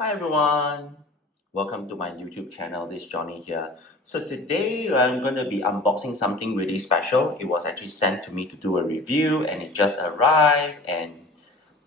Hi everyone, welcome to my YouTube channel. This is Johnny here. So today I'm going to be unboxing something really special. It was actually sent to me to do a review and it just arrived, and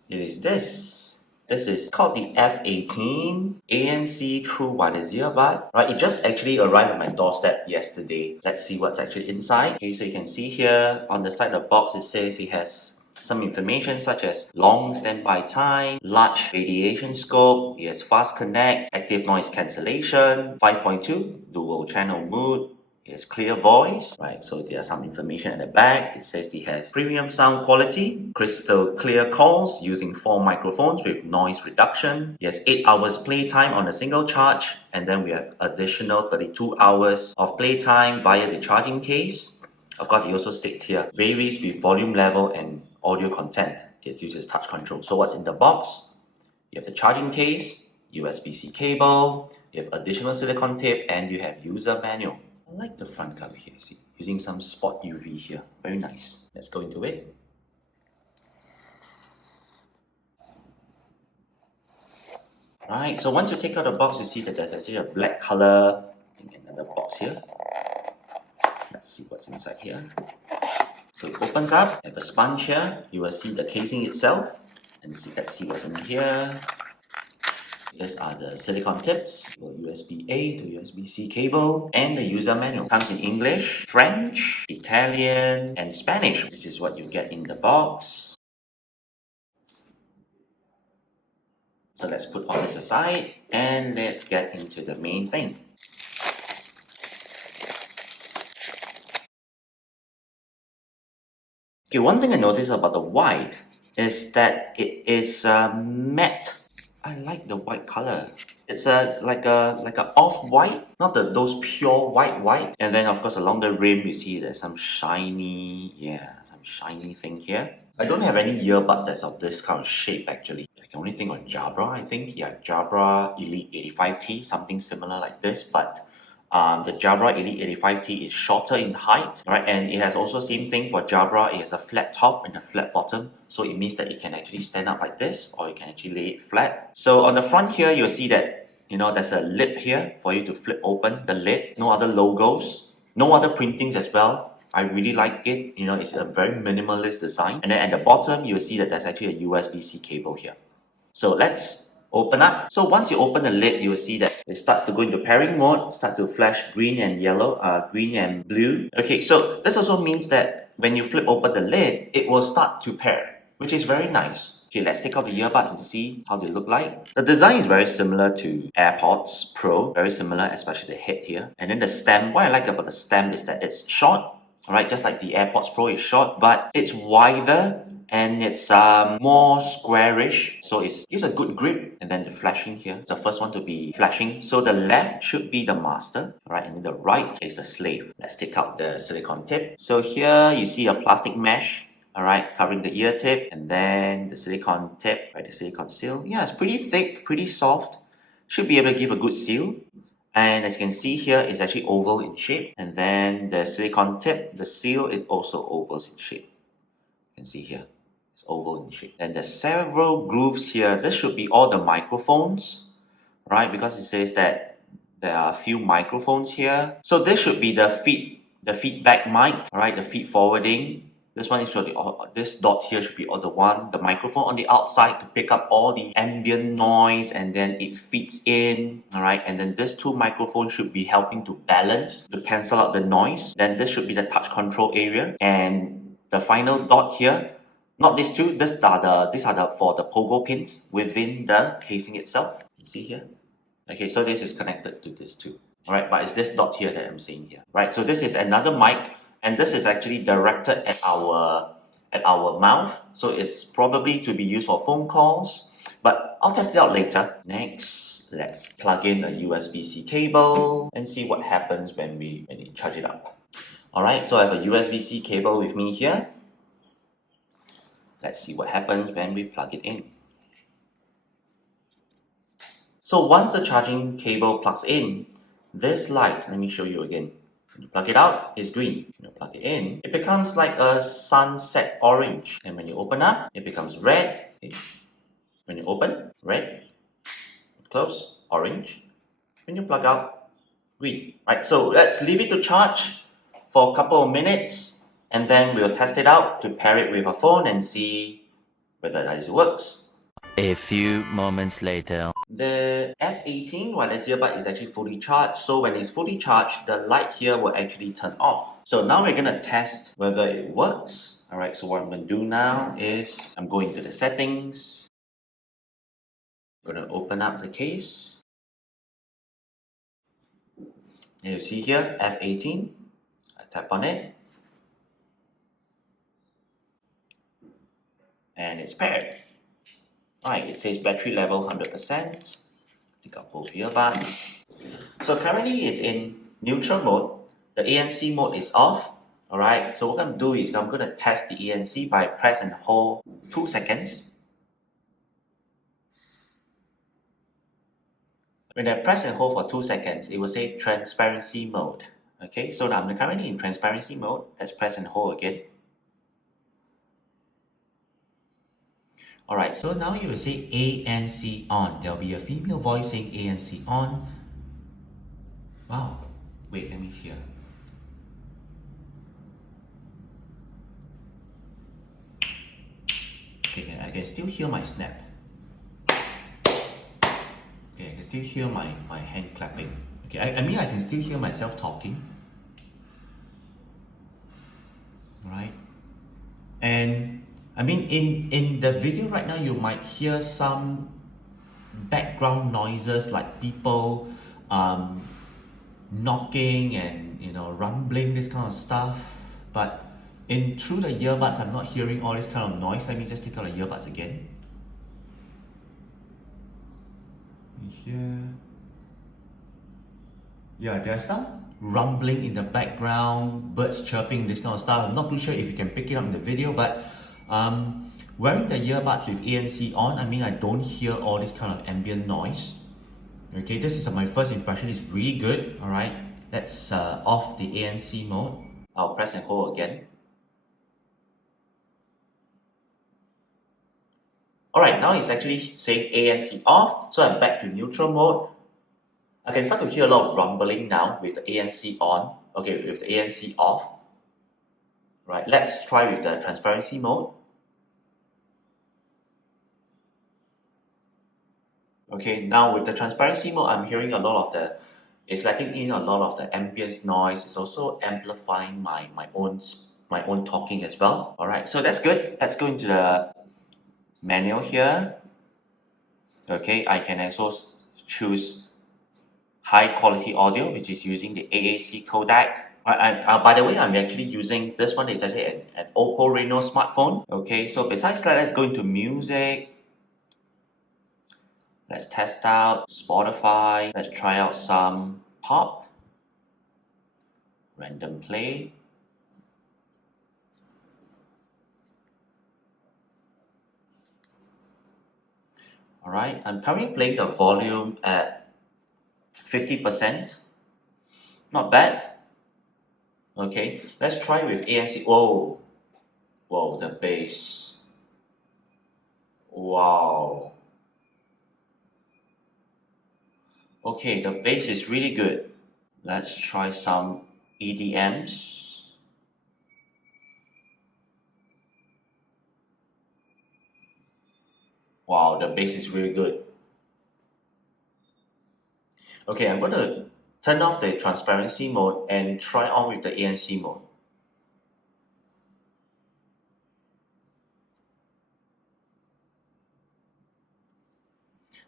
it is this. This is called the F18 ANC TWS earbud. Right, it just actually arrived on my doorstep yesterday. Let's see what's actually inside. Okay, so you can see here on the side of the box it says it has some information such as long standby time, large radiation scope, it has fast connect, active noise cancellation, 5.2 dual channel mode, it has clear voice, right? So there's some information at the back. It says it has premium sound quality, crystal clear calls using 4 microphones with noise reduction. It has 8 hours playtime on a single charge, and then we have additional 32 hours of playtime via the charging case. Of course, it also states here, varies with volume level and audio content. It uses touch control. So what's in the box? You have the charging case, USB-C cable, you have additional silicone tape, and you have user manual. I like the front cover here, see, using some spot UV here. Very nice. Let's go into it. Right, so once you take out the box, you see that there's actually a black color in another box here. Let's see what's inside here. So it opens up, you have a sponge here, you will see the casing itself, and let's see what's in here. These are the silicone tips, USB-A to USB-C cable, and the user manual. Comes in English, French, Italian, and Spanish. This is what you get in the box. So let's put all this aside, and let's get into the main thing. Okay, one thing I noticed about the white is that it is matte. I like the white color. It's like a off-white, not those pure white. And then of course along the rim you see there's some shiny thing here. I don't have any earbuds that's of this kind of shape actually. I can only think of Jabra, I think. Yeah, Jabra Elite 85T, something similar like this, but the Jabra Elite 85T is shorter in height, right? And it has also same thing for Jabra. It has a flat top and a flat bottom. So it means that it can actually stand up like this, or you can actually lay it flat. So on the front here, you'll see that, there's a lip here for you to flip open the lid. No other logos, no other printings as well. I really like it. It's a very minimalist design. And then at the bottom, you'll see that there's actually a USB-C cable here. So let's open up. So once you open the lid, you will see that it starts to go into pairing mode, starts to flash green and yellow, green and blue. Okay, so this also means that when you flip open the lid, it will start to pair, which is very nice. Okay, let's take out the earbuds and see how they look like. The design is very similar to AirPods Pro, very similar, especially the head here. And then the stem, what I like about the stem is that it's short, alright, just like the AirPods Pro is short, but it's wider and it's more squarish, so it gives a good grip. And then the flashing here, it's the first one to be flashing. So the left should be the master, right, and then the right is the slave. Let's take out the silicone tip. So here you see a plastic mesh, alright, covering the ear tip, and then the silicone tip, right, the silicone seal. Yeah, it's pretty thick, pretty soft. Should be able to give a good seal. And as you can see here, it's actually oval in shape. And then the silicone tip, the seal, it also ovals in shape. You can see here, it's oval in shape. And there's several grooves here. This should be all the microphones, right? Because it says that there are a few microphones here. So this should be the feedback mic, right? The feed forwarding. This one is for this dot here should be the microphone on the outside to pick up all the ambient noise, and then it feeds in, alright? And then these two microphones should be helping to balance, to cancel out the noise. Then this should be the touch control area. And the final dot here, not these two, these are for the pogo pins within the casing itself. You see here? Okay, so this is connected to this two. Alright, but it's this dot here that I'm saying here. Right, so this is another mic. And this is actually directed at our mouth, so it's probably to be used for phone calls, but I'll test it out later. Next, let's plug in a USB-C cable and see what happens when we charge it up. Alright, so I have a USB-C cable with me here. Let's see what happens when we plug it in. So once the charging cable plugs in, this light, let me show you again. When you plug it out, it's green. When you plug it in, it becomes like a sunset orange. And when you open up, it becomes red. Okay. When you open, red. close, orange. When you plug out, green. Right, so let's leave it to charge for a couple of minutes and then we'll test it out to pair it with our phone and see whether it works. A few moments later. The F18 wireless earbud is actually fully charged, so when it's fully charged, the light here will actually turn off. So now we're going to test whether it works. Alright, so what I'm going to do now is I'm going to the settings. I'm going to open up the case. And you see here, F18. I tap on it. And it's paired. Alright, it says battery level 100%. Take out both earbuds. So currently it's in neutral mode. The ANC mode is off. Alright, so what I'm going to do is I'm going to test the ANC by press and hold 2 seconds. When I press and hold for 2 seconds, it will say transparency mode. Okay, so now I'm currently in transparency mode. Let's press and hold again. Alright, so now you will say ANC on. There will be a female voice saying ANC on. Wow, wait, let me hear. Okay, I can still hear my snap. Okay, I can still hear my hand clapping. Okay, I mean I can still hear myself talking. Right? And I mean in the video right now you might hear some background noises like people knocking and rumbling, this kind of stuff. But through the earbuds I'm not hearing all this kind of noise. Let me just take out the earbuds again. Here. Yeah, there's some rumbling in the background, birds chirping, this kind of stuff. I'm not too sure if you can pick it up in the video, but wearing the earbuds with ANC on, I mean I don't hear all this kind of ambient noise. Okay, this is my first impression. It's really good. Alright, let's off the ANC mode. I'll press and hold again. Alright, now it's actually saying ANC off, so I'm back to neutral mode. I can start to hear a lot of rumbling now with the ANC on. Okay, with the ANC off. Right, let's try with the transparency mode. Okay, now with the transparency mode, I'm hearing a lot of it's letting in a lot of the ambient noise. It's also amplifying my own talking as well. Alright, so that's good. Let's go into the manual here. Okay, I can also choose high quality audio, which is using the AAC codec. By the way, I'm actually using this one. It's actually an Oppo Reno smartphone. Okay, so besides that, let's go into music. Let's test out Spotify. Let's try out some pop. Random play. Alright, I'm currently playing the volume at 50%. Not bad. Okay, let's try with ANC. Whoa, the bass. Wow. Okay, the bass is really good. Let's try some EDMs. Wow, the bass is really good. Okay, I'm going to turn off the transparency mode and try on with the ANC mode.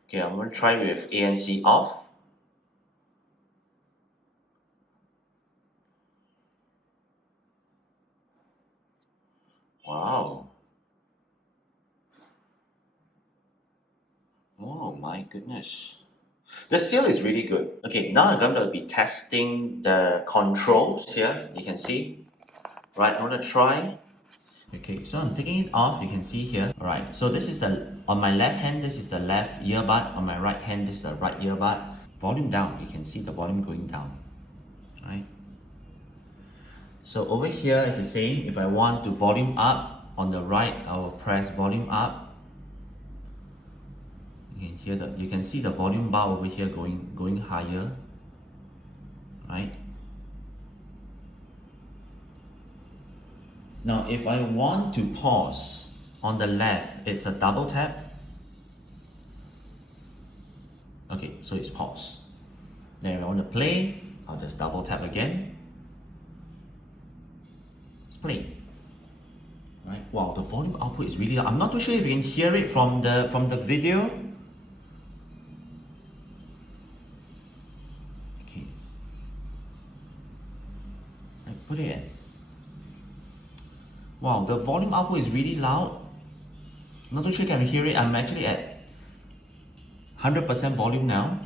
Okay, I'm going to try with ANC off. Wow. Oh my goodness. The seal is really good. Okay, now I'm going to be testing the controls here. You can see. Right, I'm going to try. Okay, so I'm taking it off. You can see here. Alright, so this is on my left hand, this is the left earbud. On my right hand, this is the right earbud. Volume down. You can see the volume going down. Right. So over here is the same. If I want to volume up on the right, I will press volume up. You can hear you can see the volume bar over here going higher, right? Now, if I want to pause on the left, it's a double tap. Okay, so it's pause. Then if I want to play, I'll just double tap again. Let's play. Right? Wow, the volume output is really loud. I'm not too sure if you can hear it from the video. Okay. Right, put it in. Wow, the volume output is really loud. I'm not too sure if you can hear it. I'm actually at 100% volume now.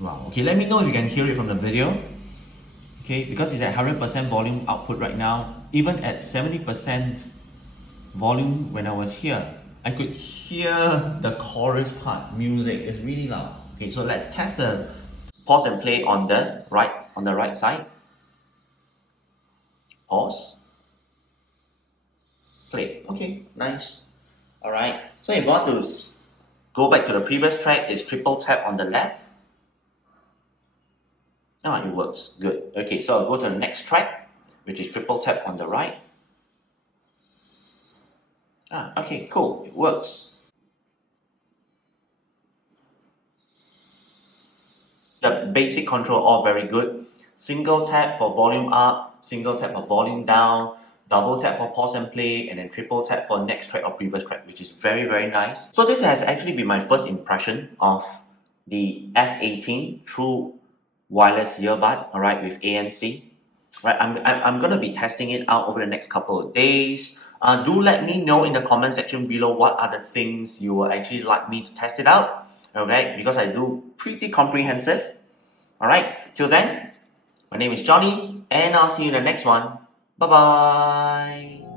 Wow, okay, let me know if you can hear it from the video. Okay, because it's at 100% volume output right now. Even at 70% volume when I was here, I could hear the chorus part, music. It's really loud. Okay, so let's test the pause and play on the right side. Pause. Play. Okay, nice. Alright, so if you want to go back to the previous track, it's triple tap on the left. It works. Good. Okay, so I'll go to the next track, which is triple tap on the right. Okay, cool. It works. The basic control, all very good. Single tap for volume up, single tap for volume down, double tap for pause and play, and then triple tap for next track or previous track, which is very, very nice. So this has actually been my first impression of the F18 True Wireless Earbud, alright, with ANC. Right, I'm gonna be testing it out over the next couple of days. Do let me know in the comment section below what are the things you would actually like me to test it out. Okay, because I do pretty comprehensive. Alright, till then, my name is Johnny, and I'll see you in the next one. Bye bye.